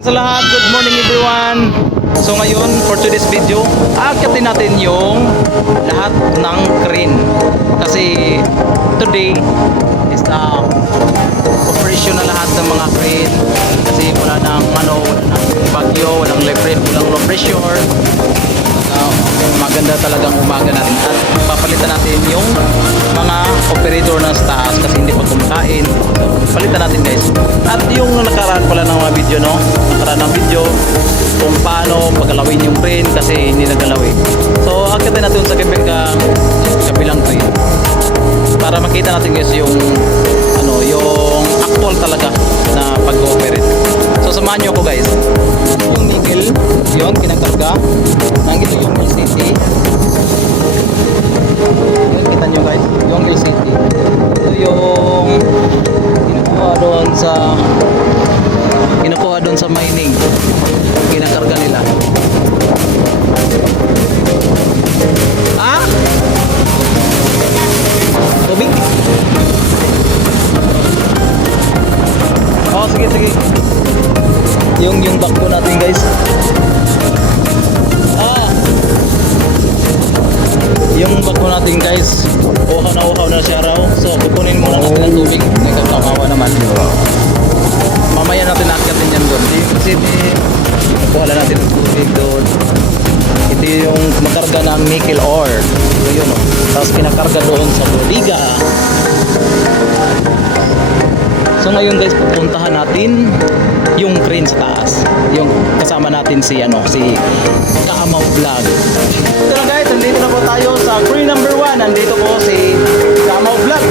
Sa lahat, good morning everyone. So ngayon, for today's video, aakyatin natin yung lahat ng crane. Kasi today is the operation na lahat ng mga crane. Kasi wala nang wala nang bagyo, walang low pressure. Maganda talagang umaga natin at papalitan natin yung mga operator ng taas kasi hindi pa kumakain. So, palitan natin guys. At yung nakaraan pala ng mga video, no? Nakaraan ng video kung paano paggalawin yung crane kasi hindi nagalawin. So, akitin natin sa kabilang crane para makita natin guys yung yung actual talaga na pag-ooperate. So, samahan nyo ako guys. Yung nickel, yun, kinakarga. Nandito yung LCT. Yun, kita nyo guys, yung LCT. Ito yung kinukuha doon sa mining. Kinakarga nila. Ah? Tubig? Oh, sige. Yung bakbo natin guys. Yung bakbo natin guys, uhaw na siya raw. So kukunin muna natin ang tubig. Nagkakawa naman. Mamaya natin akyatin yan doon. Kasi kukuha lang natin ang tubig doon. Ito yung makarga ng nickel ore. Ito yun o. Tapos kinakarga doon sa bodega. So ngayon guys, pupuntahan natin yung crane sa taas. Yung kasama natin si Kaamaw Vlog. Ito na guys, nandito na po tayo sa crane number 1. Nandito po si Kaamaw Vlog.